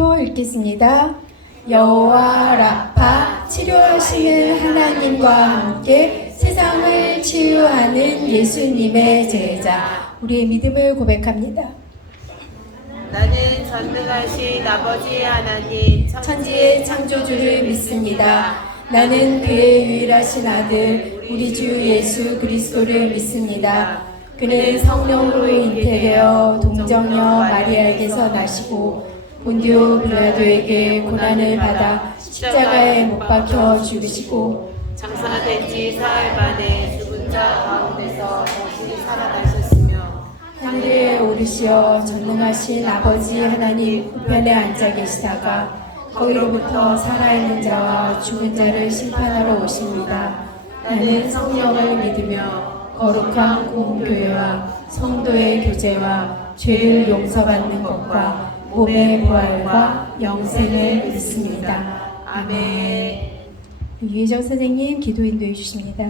말씀표 읽겠습니다. 여호와 라파 치료하시는 하나님과 함께 세상을 치유하는 예수님의 제자, 우리의 믿음을 고백합니다. 나는 전능하신 아버지 하나님 천지의 창조주를 믿습니다. 나는 그의 유일하신 아들 우리 주 예수 그리스도를 믿습니다. 그는 성령으로 잉태되어 동정녀 마리아에게서 나시고 본디오 빌라도에게 고난을 받아 십자가에 못 박혀 죽으시고 장사된 지 사흘 만에 죽은 자 가운데서 다시 살아나셨으며 하늘에 오르시어 전능하신 아버지 하나님 우편에 앉아 계시다가 거기로부터 살아있는 자와 죽은 자를 심판하러 오십니다. 나는 성령을 믿으며 거룩한 공교회와 성도의 교제와 죄를 용서받는 것과 몸의 부활과 영생을 믿습니다. 아멘. 유혜정 선생님 기도 인도해 주십니다.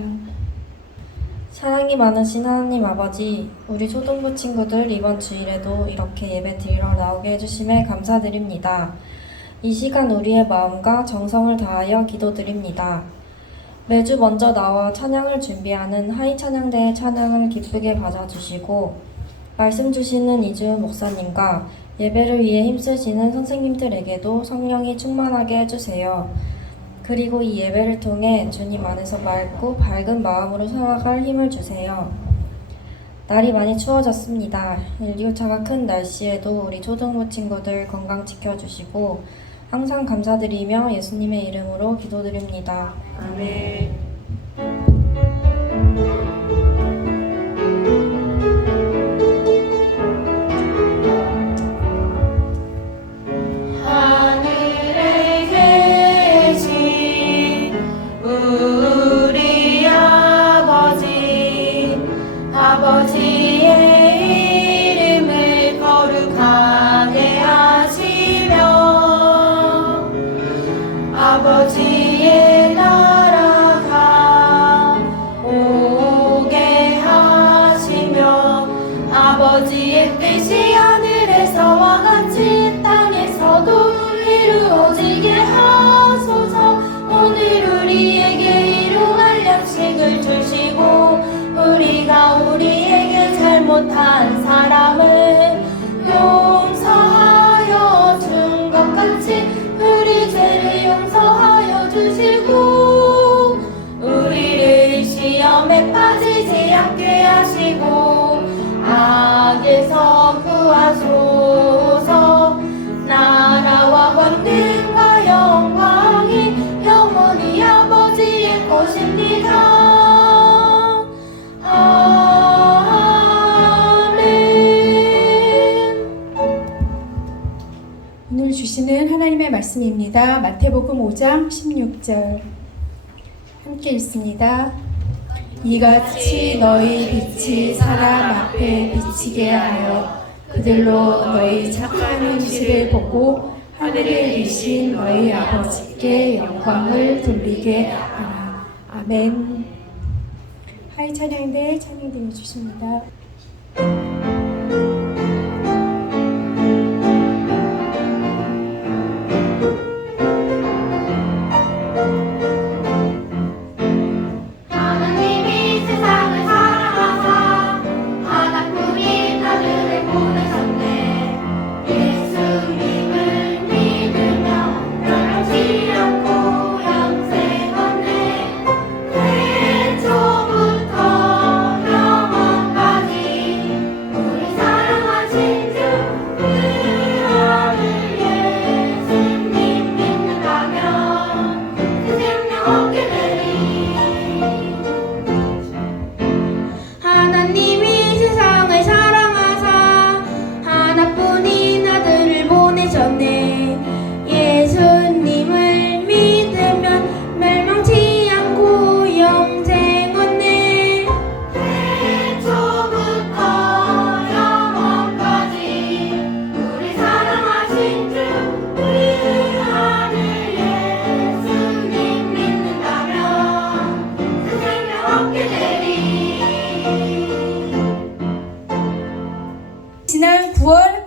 사랑이 많으신 하나님 아버지, 우리 초등부 친구들 이번 주일에도 이렇게 예배 드리러 나오게 해주심에 감사드립니다. 이 시간 우리의 마음과 정성을 다하여 기도드립니다. 매주 먼저 나와 찬양을 준비하는 하이찬양대의 찬양을 기쁘게 받아주시고 말씀 주시는 이주은 목사님과 예배를 위해 힘쓰시는 선생님들에게도 성령이 충만하게 해주세요. 그리고 이 예배를 통해 주님 안에서 맑고 밝은 마음으로 살아갈 힘을 주세요. 날이 많이 추워졌습니다. 일교차가 큰 날씨에도 우리 초등부 친구들 건강 지켜주시고 항상 감사드리며 예수님의 이름으로 기도드립니다. 아멘. 아버지의 나라가 오게 하시며 아버지의 뜻이 하늘에서와 같이 땅에서도 이루어지게 하소서. 오늘 우리에게 일용할 양식을 주시고 우리가 우리에게 잘못한 사람을 용서하여 준 것 같이 우리 죄를 용서하여 주시고 우리를 시험에 빠지지 않게 하시고 악에서 구하소서. 나라와 권능과 영광이 영원히 아버지의 것입니다. 오늘 주시는 하나님의 말씀입니다. 마태복음 5장 16절 함께 읽습니다. 이같이 너희 빛이 사람 앞에 비치게 하여 그들로 너희 착한 행실을 보고 하늘에 계신 너희 아버지께 영광을 돌리게 하라. 아멘. 하이 찬양대 찬양드려 주십니다.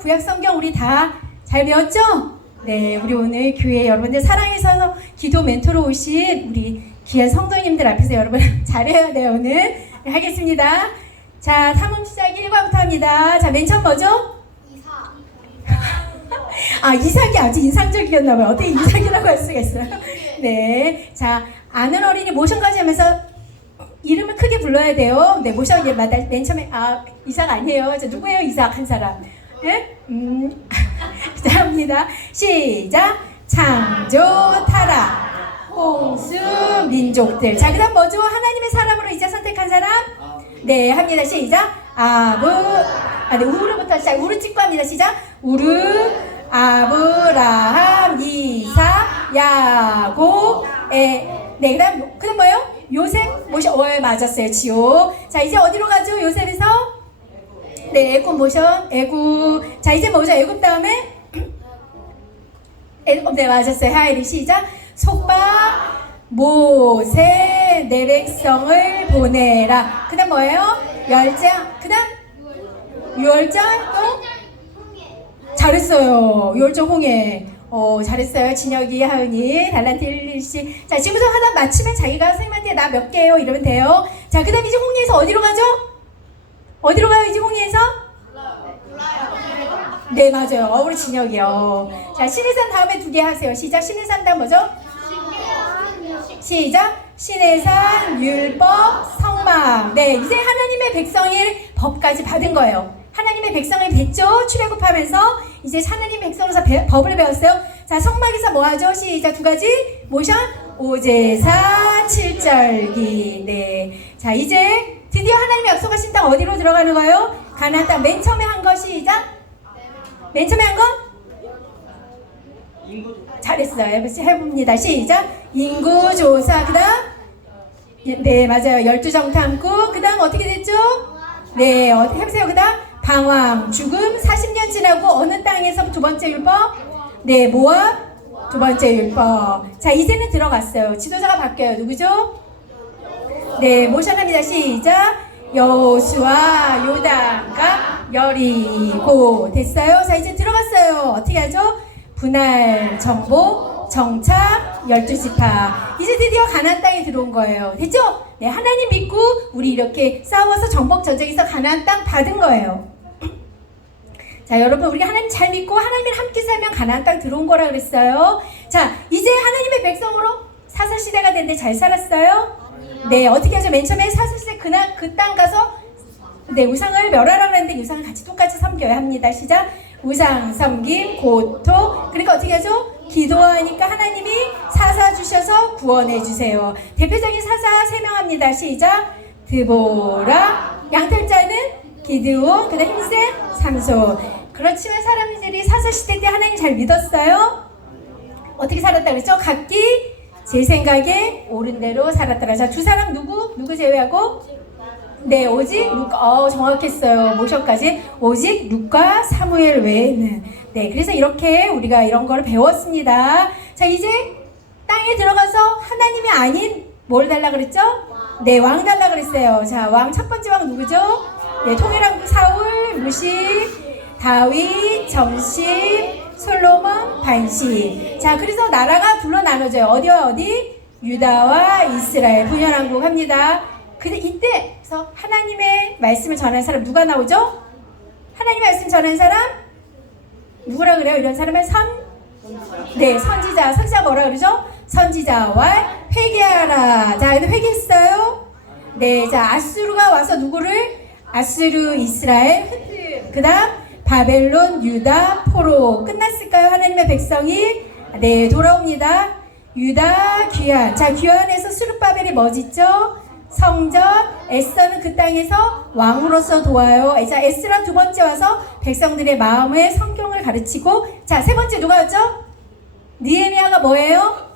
구약 성경 우리 다 잘 배웠죠? 네, 우리 오늘 교회 여러분들 사랑해서 기도 멘토로 오신 우리 귀한 성도님들 앞에서 여러분 잘해야 돼요, 오늘. 네, 하겠습니다. 자, 탐험 시작 1과부터 합니다. 자, 맨 처음 뭐죠? 아, 이삭이 아주 인상적이었나봐요. 어떻게 이삭이라고 할 수가 있어요? 네. 자, 아는 어린이 모션까지 하면서 이름을 크게 불러야 돼요. 네, 모션 맨 처음에, 아, 이삭 아니에요. 자, 누구예요? 이삭 한 사람. 네? 자, 합니다. 시작. 창조, 타락, 홍수, 민족들. 자, 그 다음 뭐죠? 하나님의 사람으로 이제 선택한 사람? 네, 합니다. 시작. 네, 우르부터 시작. 우르 찍고 합니다. 시작. 우르, 아브라함, 이삭, 야곱, 네, 그 다음 뭐예요? 요셉, 모션, 맞았어요. 지옥. 자, 이제 어디로 가죠? 요셉에서? 네, 애굽 모션, 애굽. 자, 이제 뭐죠? 애굽 다음에? 네, 맞았어요. 하이리 시작. 속박, 모세, 내 백성을 보내라. 그 다음 뭐예요? 열장. 그 다음? 유월절? 잘했어요. 유월절 홍해. 잘했어요. 진혁이, 하은이, 달란트 1일씩. 자, 지금부터 하나 맞추면 자기가 선생님한테 나 몇 개예요? 이러면 돼요. 자, 그 다음 이제 홍해에서 어디로 가죠? 어디로 가요? 이제 홍해에서? 네, 맞아요. 우리 진혁이요. 자, 신의 산 다음에 2개 하세요. 시작. 신의 산 다음 뭐죠? 시작. 신의 산, 율법, 성막. 네, 이제 하나님의 백성일 법까지 받은 거예요. 하나님의 백성을 뵀죠? 출애굽하면서 이제 하나님 백성으로서 법을 배웠어요. 자, 성막에서 뭐 하죠? 시작. 2가지 모션. 오제사, 칠절기. 네. 자, 이제 드디어 하나님의 약속하신 땅 어디로 들어가는 거예요? 가나안 땅. 맨 처음에 한 거 시작. 맨 처음에 한 건? 잘했어요. 해봅니다. 시작. 인구조사. 그 다음? 네, 맞아요. 12정탐구. 그 다음 어떻게 됐죠? 네, 해보세요. 그 다음? 방황, 죽음, 40년 지나고 어느 땅에서 2번째 율법? 네, 모압, 2번째 율법. 자, 이제는 들어갔어요. 지도자가 바뀌어요. 누구죠? 네, 모션합니다. 시작. 여호수아, 요단과 여리고. 됐어요? 자, 이제 들어갔어요. 어떻게 하죠? 분할, 정복, 정착, 12지파. 이제 드디어 가나안 땅에 들어온 거예요. 됐죠? 네, 하나님 믿고 우리 이렇게 싸워서 정복 전쟁에서 가나안 땅 받은 거예요. 자, 여러분, 우리가 하나님 잘 믿고 하나님을 함께 살면 가나안 땅 들어온 거라 그랬어요. 자, 이제 하나님의 백성으로 사사시대가 됐는데 잘 살았어요? 네, 어떻게 하죠? 맨 처음에 사사시대 그 땅 가서 네, 우상을 멸하라 그랬는데 우상을 같이 똑같이 섬겨야 합니다. 시작. 우상 섬김, 고통. 그러니까 어떻게 하죠? 기도하니까 하나님이 사사 주셔서 구원해 주세요. 대표적인 사사 3명 합니다. 시작. 드보라, 양털자는 기드온, 그 다음 힘센 삼손. 그렇지만 사람들이 사사시대 때 하나님 잘 믿었어요? 어떻게 살았다 그랬죠? 각기 제 생각에 옳은 대로 살았더라. 자, 2사람 누구 제외하고? 네, 오직 룻과, 정확했어요. 모션까지. 오직 룻과 사무엘 외에는. 네, 그래서 이렇게 우리가 이런 걸 배웠습니다. 자, 이제 땅에 들어가서 하나님이 아닌 뭘 달라 그랬죠? 네, 왕 달라 그랬어요. 자, 왕 첫 번째 왕 누구죠? 네, 통일왕국 사울, 무시, 다윗, 점심, 솔로몬, 반시. 자, 그래서 나라가 둘로 나눠져요. 어디와 어디? 유다와 이스라엘. 분열왕국 합니다. 근데 이때서 하나님의 말씀을 전하는 사람 누가 나오죠? 하나님의 말씀 전하는 사람? 누구라 그래요? 이런 사람은 네, 선지자 뭐라 그러죠? 선지자와 회개하라. 자, 근데 회개했어요? 네, 자, 아수르가 와서 누구를? 아수르, 이스라엘, 흐트. 그 다음, 바벨론, 유다, 포로. 끝났을까요? 하나님의 백성이? 네, 돌아옵니다. 유다, 귀한. 자, 귀한에서 수르바벨이 뭐 짓죠? 성전. 에스더는 그 땅에서 왕으로서 도와요. 자, 에스라 2번째 와서 백성들의 마음에 성경을 가르치고. 자, 3번째 누가 왔죠? 느헤미야가 뭐예요?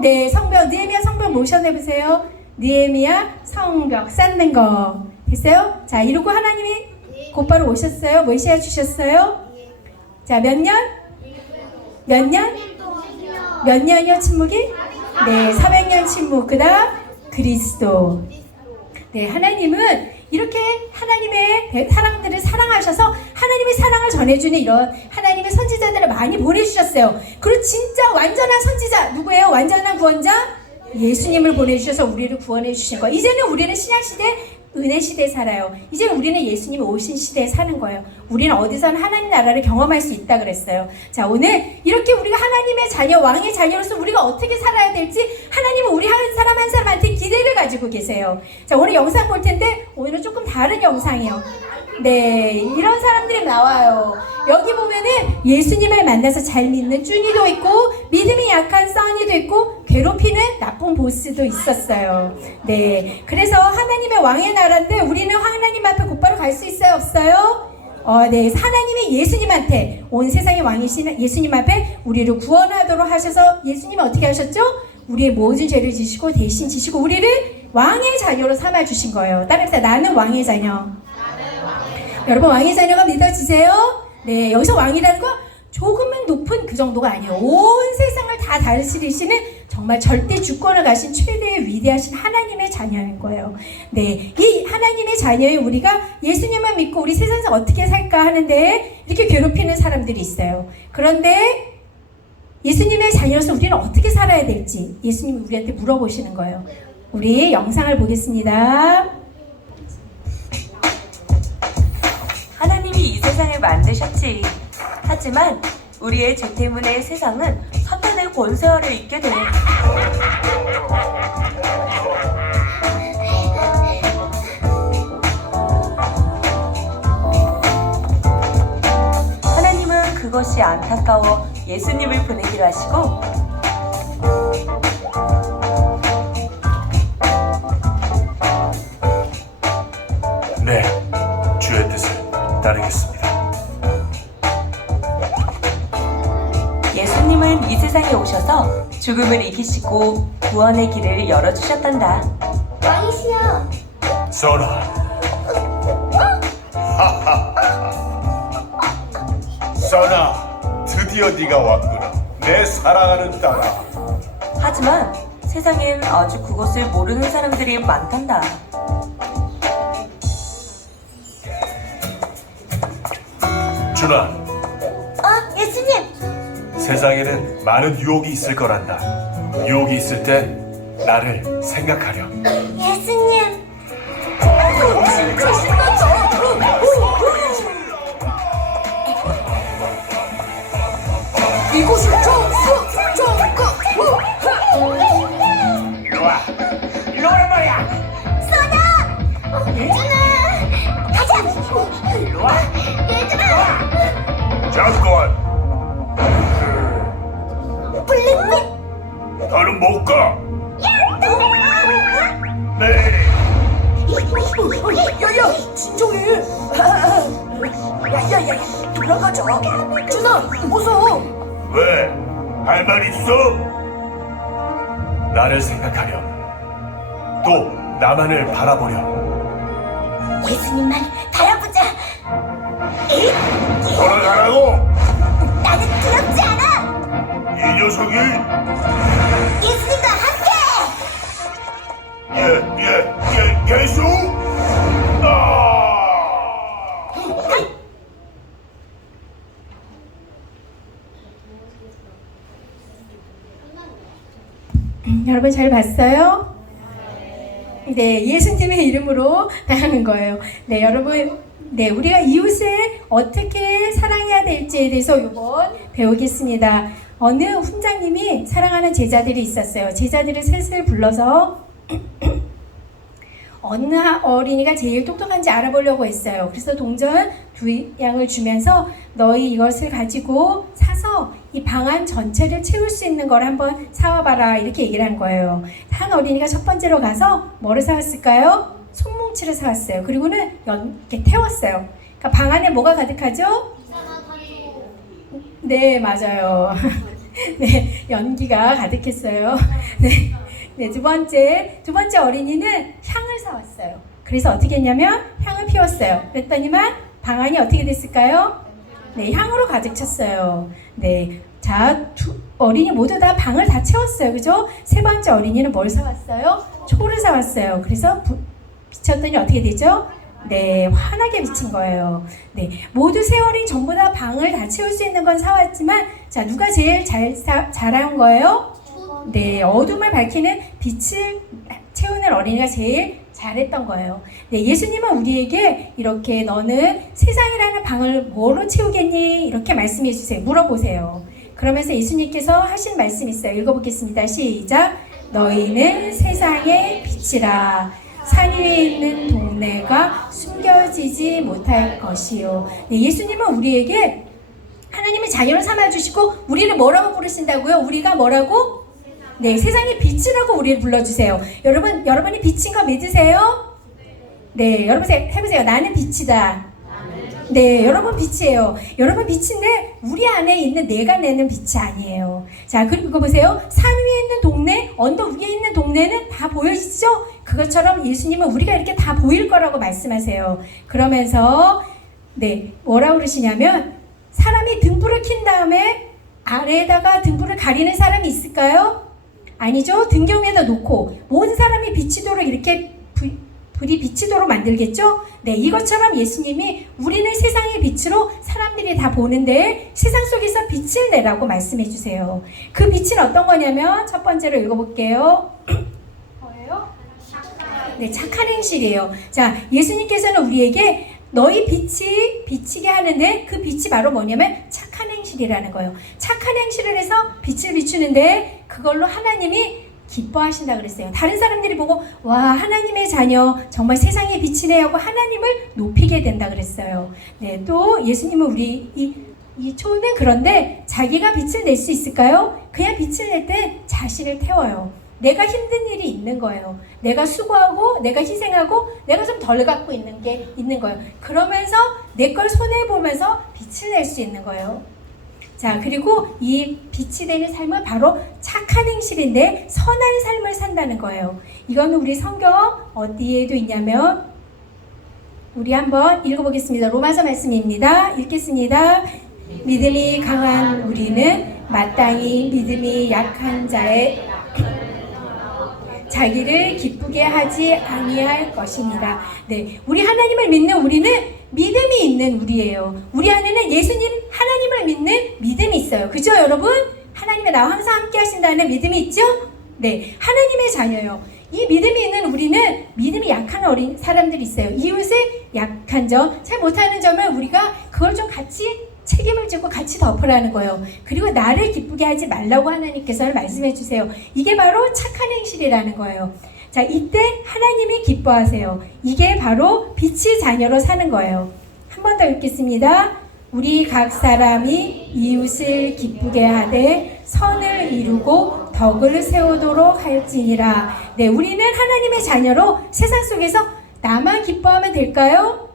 네, 성벽. 느헤미야 성벽 모션해보세요. 느헤미야 성벽 쌓는 거. 됐어요? 자, 이러고 하나님이 곧바로 오셨어요. 메시아 주셨어요. 자, 몇 년? 몇 년? 몇 년이요, 침묵이? 네, 400년 침묵. 그 다음 그리스도. 네, 하나님은 이렇게 하나님의 사랑들을 사랑하셔서 하나님의 사랑을 전해주는 이런 하나님의 선지자들을 많이 보내주셨어요. 그리고 진짜 완전한 선지자 누구예요? 완전한 구원자? 예수님을 보내주셔서 우리를 구원해 주신 거예요. 이제는 우리는 신약시대 은혜 시대에 살아요. 이제 우리는 예수님이 오신 시대에 사는 거예요. 우리는 어디서나 하나님 나라를 경험할 수 있다 그랬어요. 자, 오늘 이렇게 우리가 하나님의 자녀, 왕의 자녀로서 우리가 어떻게 살아야 될지 하나님은 우리 한 사람 한 사람한테 기대를 가지고 계세요. 자, 오늘 영상 볼 텐데 오늘은 조금 다른 영상이에요. 네, 이런 사람들이 나와요. 여기 보면은 예수님을 만나서 잘 믿는 쭈니도 있고 믿음이 약한 써니도 있고 괴롭히는 나쁜 보스도 있었어요. 네, 그래서 하나님의 왕의 나라인데 우리는 하나님 앞에 곧바로 갈 수 있어요? 없어요? 네, 하나님이 예수님한테 온 세상의 왕이신 예수님 앞에 우리를 구원하도록 하셔서 예수님은 어떻게 하셨죠? 우리의 모든 죄를 지시고 대신 지시고 우리를 왕의 자녀로 삼아주신 거예요. 따라합시다. 나는 왕의 자녀. 여러분 왕의 자녀가 믿어지세요? 네, 여기서 왕이라는 거 조금은 높은 그 정도가 아니에요. 온 세상을 다 다스리시는 정말 절대 주권을 가신 최대의 위대하신 하나님의 자녀인 거예요. 네, 이 하나님의 자녀인 우리가 예수님만 믿고 우리 세상에서 어떻게 살까 하는데 이렇게 괴롭히는 사람들이 있어요. 그런데 예수님의 자녀로서 우리는 어떻게 살아야 될지 예수님이 우리한테 물어보시는 거예요. 우리 영상을 보겠습니다. 하나님이 이 세상을 만드셨지. 하지만 우리의 죄 때문에 세상은 사탄의 권세 아래 있게 돼. 하나님은 그것이 안타까워 예수님을 보내기로 하시고 네, 주의 뜻을 따르겠습니다. 예수님은 이 세상에 오셔서 죽음을 이기시고 구원의 길을 열어주셨단다. 왕이시여. 써라. 써라, 드디어 네가 왔구나. 내 사랑하는 딸아. 하지만 세상엔 아직 그것을 모르는 사람들이 많단다. 준아, 예수님. 세상에는 많은 유혹이 있을 거란다. 유혹이 있을 때 나를 생각하렴. 예수님. 이곳은 정수 일로 와. 일로 오란 말이야. 예준아. 가자. 일로 와. 예준아. 잠깐. 블랙빛. 너는 못 가. 네. 야야 진정해. 야야야 돌아가자. 준아 어서. 왜? 할 말 있어? 나를 생각하렴. 또 나만을 바라보렴. 예수님만 바라보자. 돌아가라고. 나는 두렵지 않아. 이 녀석이 예수님과 함께. 예수? 아! 여러분 잘 봤어요? 네, 예수님의 이름으로 하는 거예요. 네, 여러분, 네, 우리가 이웃을 어떻게 사랑해야 될지에 대해서 이번 배우겠습니다. 어느 훈장님이 사랑하는 제자들이 있었어요. 제자들을 슬슬 불러서 어느 어린이가 제일 똑똑한지 알아보려고 했어요. 그래서 동전 2양을 주면서 너희 이것을 가지고 사서 이 방 안 전체를 채울 수 있는 걸 한번 사와봐라 이렇게 얘기를 한 거예요. 한 어린이가 첫 번째로 가서 뭐를 사왔을까요? 손뭉치를 사왔어요. 그리고는 이렇게 태웠어요. 그러니까 방 안에 뭐가 가득하죠? 네, 맞아요. 네, 연기가 가득했어요. 네. 네, 두 번째 어린이는 향을 사왔어요. 그래서 어떻게 했냐면 향을 피웠어요. 그랬더니만 방 안이 어떻게 됐을까요? 네, 향으로 가득 찼어요. 네, 자, 두 어린이 모두 다 방을 다 채웠어요. 그죠? 세 번째 어린이는 뭘 사왔어요? 초를 사왔어요. 그래서 비쳤더니 어떻게 되죠? 네, 환하게 비친 거예요. 네, 모두 세월이 전부 다 방을 다 채울 수 있는 건 사왔지만, 자, 누가 제일 잘한 거예요? 네, 어둠을 밝히는 빛을 채우는 어린이가 제일 잘했던 거예요. 네, 예수님은 우리에게 이렇게 너는 세상이라는 방을 뭐로 채우겠니? 이렇게 말씀해 주세요. 물어보세요. 그러면서 예수님께서 하신 말씀이 있어요. 읽어보겠습니다. 시작. 너희는 세상의 빛이라. 산 위에 있는 동네가 숨겨지지 못할 것이요. 네, 예수님은 우리에게 하나님의 자녀로 삼아주시고 우리를 뭐라고 부르신다고요? 우리가 뭐라고? 네, 세상의 빛이라고 우리를 불러주세요. 여러분이 빛인 거 믿으세요? 네, 여러분 해보세요. 나는 빛이다. 네, 여러분 빛이에요. 여러분 빛인데 우리 안에 있는 내가 내는 빛이 아니에요. 자, 그리고 보세요. 산 위에 있는 동네, 언덕 위에 있는 동네는 다 보여지죠? 그것처럼 예수님은 우리가 이렇게 다 보일 거라고 말씀하세요. 그러면서 네, 뭐라고 그러시냐면 사람이 등불을 킨 다음에 아래에다가 등불을 가리는 사람이 있을까요? 아니죠. 등경에다 놓고 모든 사람이 비치도록 이렇게 불이 비치도록 만들겠죠? 네, 이것처럼 예수님이 우리는 세상의 빛으로 사람들이 다 보는데 세상 속에서 빛을 내라고 말씀해 주세요. 그 빛은 어떤 거냐면 첫 번째로 읽어볼게요. 뭐예요? 네, 착한 행실이에요. 자, 예수님께서는 우리에게 너희 빛이 비치게 하는데 그 빛이 바로 뭐냐면 착한 행실이라는 거예요. 착한 행실을 해서 빛을 비추는데 그걸로 하나님이 기뻐하신다 그랬어요. 다른 사람들이 보고 와, 하나님의 자녀 정말 세상의 빛이네 하고 하나님을 높이게 된다 그랬어요. 네, 또 예수님은 우리 이 초는 그런데 자기가 빛을 낼 수 있을까요? 그냥 빛을 낼 때 자신을 태워요. 내가 힘든 일이 있는 거예요. 내가 수고하고 내가 희생하고 내가 좀 덜 갖고 있는 게 있는 거예요. 그러면서 내 걸 손해보면서 빛을 낼 수 있는 거예요. 자, 그리고 이 빛이 되는 삶은 바로 착한 행실인데 선한 삶을 산다는 거예요. 이거는 우리 성경 어디에도 있냐면 우리 한번 읽어보겠습니다. 로마서 말씀입니다. 읽겠습니다. 믿음이 강한 우리는 마땅히 믿음이 약한 자의 자기를 기쁘게 하지 아니할 것입니다. 네, 우리 하나님을 믿는 우리는 믿음이 있는 우리예요. 우리 안에는 예수님 하나님을 믿는 믿음이 있어요. 그죠, 여러분? 하나님의 나와 항상 함께 하신다는 믿음이 있죠? 네, 하나님의 자녀예요. 이 믿음이 있는 우리는 믿음이 약한 어린 사람들이 있어요. 이웃의 약한 점, 잘 못하는 점을 우리가 그걸 좀 같이 책임을 지고 같이 덮으라는 거예요. 그리고 나를 기쁘게 하지 말라고 하나님께서는 말씀해 주세요. 이게 바로 착한 행실이라는 거예요. 자, 이때 하나님이 기뻐하세요. 이게 바로 빛의 자녀로 사는 거예요. 한 번 더 읽겠습니다. 우리 각 사람이 이웃을 기쁘게 하되 선을 이루고 덕을 세우도록 할지니라. 네, 우리는 하나님의 자녀로 세상 속에서 나만 기뻐하면 될까요?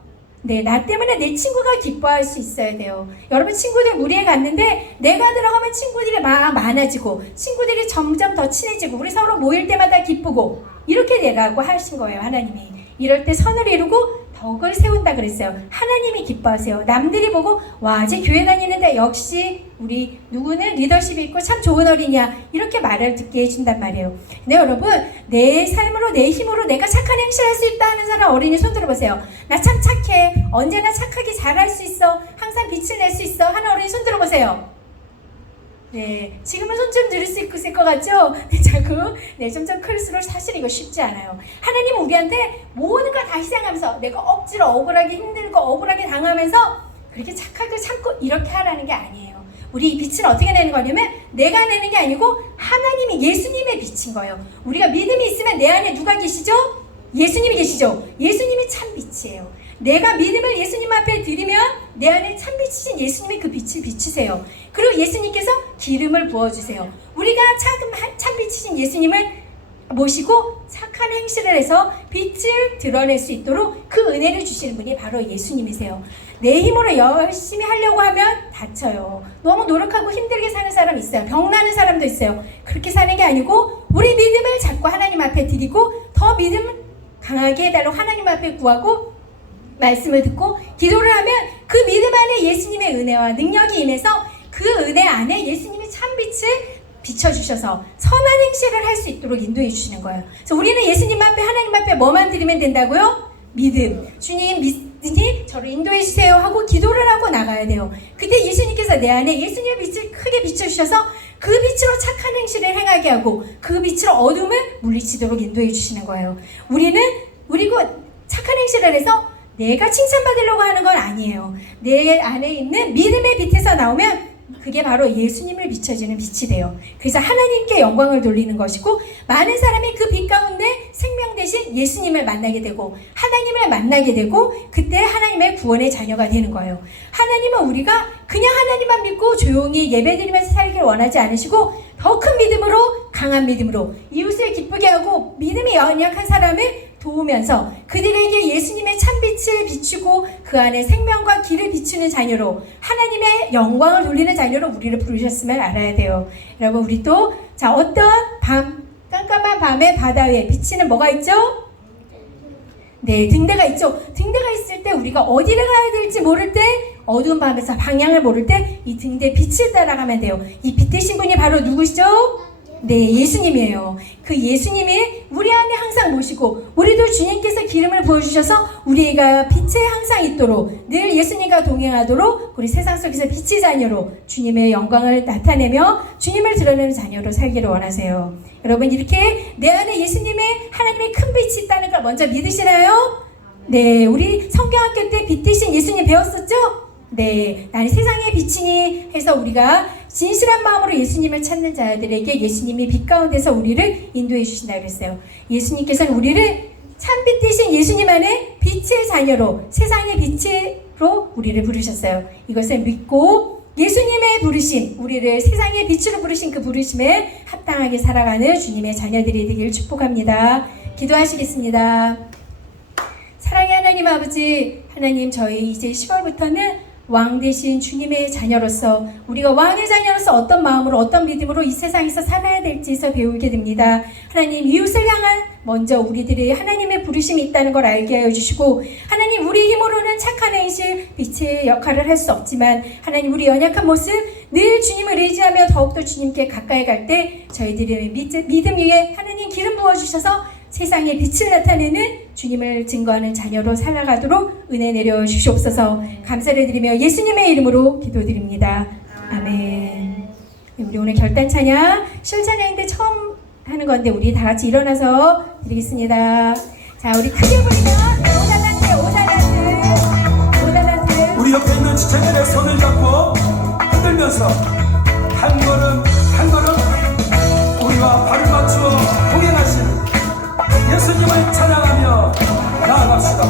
네, 나 때문에 내 친구가 기뻐할 수 있어야 돼요. 여러분, 친구들 무리에 갔는데 내가 들어가면 친구들이 많아지고 친구들이 점점 더 친해지고 우리 서로 모일 때마다 기쁘고 이렇게 되라고 하신 거예요, 하나님이. 이럴 때 선을 이루고 덕을 세운다 그랬어요. 하나님이 기뻐하세요. 남들이 보고 와, 쟤 교회 다니는데 역시 우리 누구는 리더십이 있고 참 좋은 어린이야, 이렇게 말을 듣게 해준단 말이에요. 근데 여러분, 내 삶으로 내 힘으로 내가 착한 행실할 수 있다 하는 사람 어린이 손 들어보세요. 나 참 착해, 언제나 착하게 잘할 수 있어, 항상 빛을 낼 수 있어 하는 어린이 손 들어보세요. 네, 지금은 손 좀 들을 수 있을 것 같죠? 자꾸 점점 클수록 사실 이거 쉽지 않아요. 하나님은 우리한테 모든 걸 다 희생하면서 내가 억지로 억울하게 힘들고 억울하게 당하면서 그렇게 착하게 참고 이렇게 하라는 게 아니에요. 우리 이 빛은 어떻게 내는 거냐면 내가 내는 게 아니고 하나님이, 예수님의 빛인 거예요. 우리가 믿음이 있으면 내 안에 누가 계시죠? 예수님이 계시죠? 예수님이 참 빛이에요. 내가 믿음을 예수님 앞에 드리면 내 안에 참빛이신 예수님이 그 빛을 비추세요. 그리고 예수님께서 기름을 부어주세요. 우리가 참빛이신 예수님을 모시고 착한 행실을 해서 빛을 드러낼 수 있도록 그 은혜를 주시는 분이 바로 예수님이세요. 내 힘으로 열심히 하려고 하면 다쳐요. 너무 노력하고 힘들게 사는 사람 있어요. 병나는 사람도 있어요. 그렇게 사는 게 아니고 우리 믿음을 자꾸 하나님 앞에 드리고 더 믿음을 강하게 해달라고 하나님 앞에 구하고 말씀을 듣고 기도를 하면 그 믿음 안에 예수님의 은혜와 능력이 임해서 그 은혜 안에 예수님이 참빛을 비춰주셔서 선한 행실을 할 수 있도록 인도해 주시는 거예요. 그래서 우리는 예수님 앞에, 하나님 앞에 뭐만 드리면 된다고요? 믿음. 주님 믿으니 저를 인도해 주세요 하고 기도를 하고 나가야 돼요. 그때 예수님께서 내 안에 예수님의 빛을 크게 비춰주셔서 그 빛으로 착한 행실을 행하게 하고 그 빛으로 어둠을 물리치도록 인도해 주시는 거예요. 우리고 착한 행실을 해서 내가 칭찬받으려고 하는 건 아니에요. 내 안에 있는 믿음의 빛에서 나오면 그게 바로 예수님을 비춰주는 빛이 돼요. 그래서 하나님께 영광을 돌리는 것이고 많은 사람이 그 빛 가운데 생명 대신 예수님을 만나게 되고 하나님을 만나게 되고 그때 하나님의 구원의 자녀가 되는 거예요. 하나님은 우리가 그냥 하나님만 믿고 조용히 예배드리면서 살기를 원하지 않으시고 더 큰 믿음으로 강한 믿음으로 이웃을 기쁘게 하고 믿음이 연약한 사람을 도우면서 그들에게 예수님의 참빛을 비추고 그 안에 생명과 길을 비추는 자녀로 하나님의 영광을 돌리는 자녀로 우리를 부르셨음을 알아야 돼요. 여러분 우리 또 어떤 깜깜한 밤에 바다 위에 비치는 뭐가 있죠? 네, 등대가 있죠. 등대가 있을 때 우리가 어디를 가야 될지 모를 때 어두운 밤에서 방향을 모를 때 이 등대 빛을 따라가면 돼요. 이 빛 되신 분이 바로 누구시죠? 네, 예수님이에요. 그 예수님이 우리 안에 항상 모시고 우리도 주님께서 기름을 부어주셔서 우리가 빛에 항상 있도록 늘 예수님과 동행하도록 우리 세상 속에서 빛의 자녀로 주님의 영광을 나타내며 주님을 드러내는 자녀로 살기를 원하세요. 여러분 이렇게 내 안에 예수님의 하나님의 큰 빛이 있다는 걸 먼저 믿으시나요? 네, 우리 성경학교 때 빛 대신 예수님 배웠었죠? 네, 나는 세상의 빛이니 해서 우리가 진실한 마음으로 예수님을 찾는 자들에게 예수님이 빛 가운데서 우리를 인도해 주신다고 그랬어요. 예수님께서는 우리를 참빛 대신 예수님 안에 빛의 자녀로 세상의 빛으로 우리를 부르셨어요. 이것을 믿고 예수님의 부르심, 우리를 세상의 빛으로 부르신 그 부르심에 합당하게 살아가는 주님의 자녀들이 되길 축복합니다. 기도하시겠습니다. 사랑의 하나님 아버지, 하나님 저희 이제 10월부터는 왕 대신 주님의 자녀로서 우리가 왕의 자녀로서 어떤 마음으로 어떤 믿음으로 이 세상에서 살아야 될지에서 배우게 됩니다. 하나님 이웃을 향한 먼저 우리들의 하나님의 부르심이 있다는 걸 알게 하여 주시고 하나님 우리 힘으로는 착한 행실 빛의 역할을 할 수 없지만 하나님 우리 연약한 모습 늘 주님을 의지하며 더욱더 주님께 가까이 갈 때 저희들의 믿음 위에 하나님 기름 부어주셔서 세상에 빛을 나타내는 주님을 증거하는 자녀로 살아가도록 은혜 내려 주시옵소서. 감사를 드리며 예수님의 이름으로 기도드립니다. 아멘. 우리 오늘 결단 찬양 실찬양인데 처음 하는 건데 우리 다 같이 일어나서 드리겠습니다. 자, 우리 크게 부르면 5달란트 우리 옆에 있는 지체들의 손을 잡고 흔들면서 한 걸음 한 걸음 우리와 발을 맞추어 동행하신 예수님을 찬양하며 나아갑시다.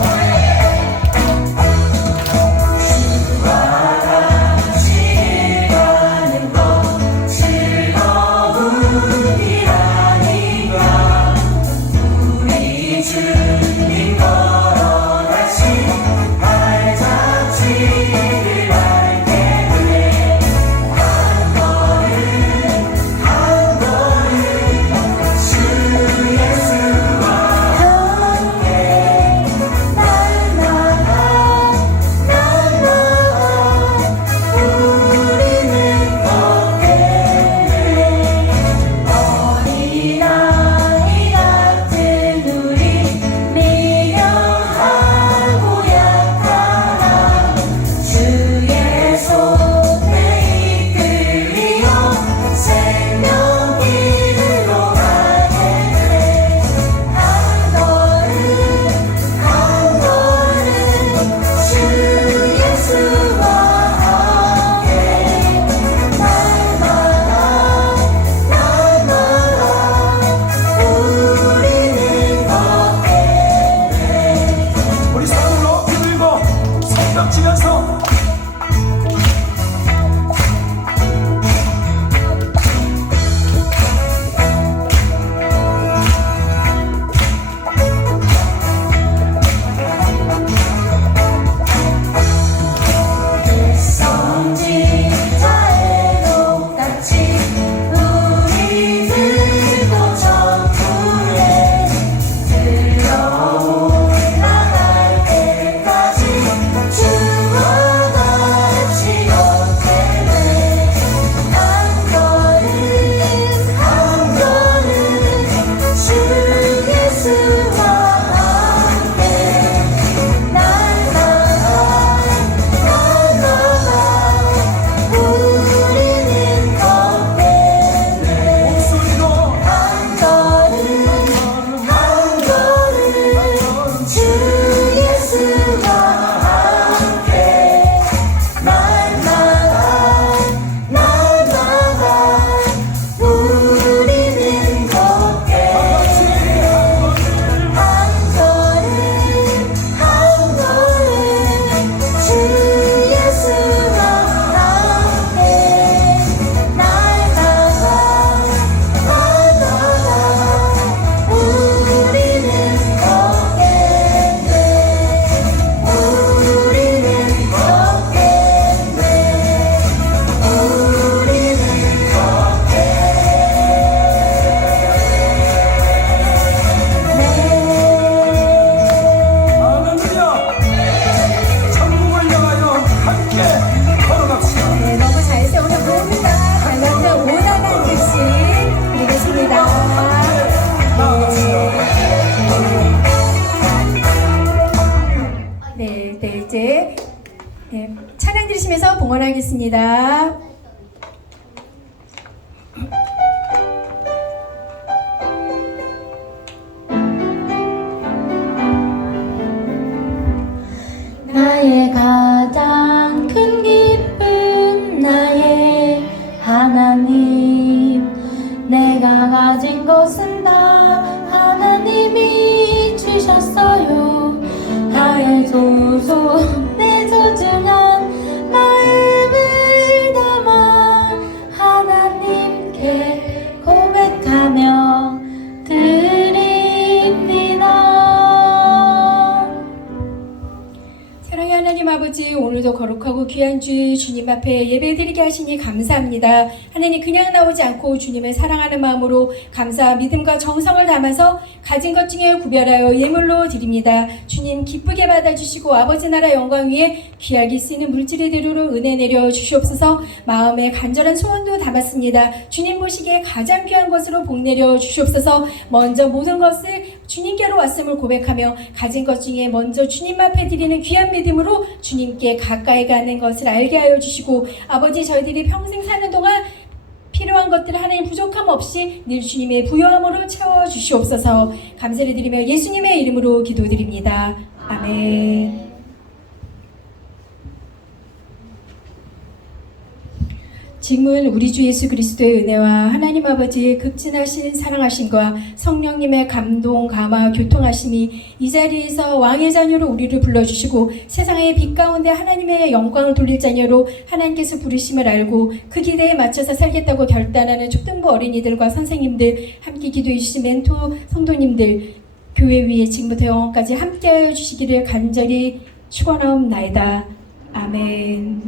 봉헌하겠습니다. 나의 가장 큰 기쁨 나의 하나님 내가 가진 것은 다 하나님이 주셨어요 나의 소소 내 소중한 마음을 담아 하나님께 고백하며 드립니다. 사랑의 하나님 아버지, 오늘도 거룩하고 귀한 주 주님 앞에 예배드리게 하시니 감사합니다. 하나님, 그냥 나오지 않고 주님을 사랑하는 마음으로 감사, 믿음과 정성을 담아서 가진 것 중에 구별하여 예물로 드립니다. 주님 기쁘게 받아주시고 아버지 나라 영광 위에 귀하게 쓰이는 물질의 대로로 은혜 내려 주시옵소서. 마음에 간절한 소원도 담았습니다. 주님 보시기에 가장 귀한 것으로 복 내려 주시옵소서. 먼저 모든 것을 주님께로 왔음을 고백하며 가진 것 중에 먼저 주님 앞에 드리는 귀한 믿음으로 주님께 가까이 가는 것을 알게 하여 주시고, 아버지, 저희들이 평생 사는 동안 필요한 것들 하나님 부족함 없이 늘 주님의 부요함으로 채워주시옵소서. 감사를 드리며 예수님의 이름으로 기도드립니다. 아멘. 질문. 우리 주 예수 그리스도의 은혜와 하나님 아버지의 극진하신 사랑하심과 성령님의 감동, 감화, 교통하심이 이 자리에서 왕의 자녀로 우리를 불러주시고 세상의 빛 가운데 하나님의 영광을 돌릴 자녀로 하나님께서 부르심을 알고 그 기대에 맞춰서 살겠다고 결단하는 초등부 어린이들과 선생님들, 함께 기도해 주신 멘토 성도님들, 교회 위에 지금부터 영원까지 함께하여 주시기를 간절히 축원하옵나이다. 아멘.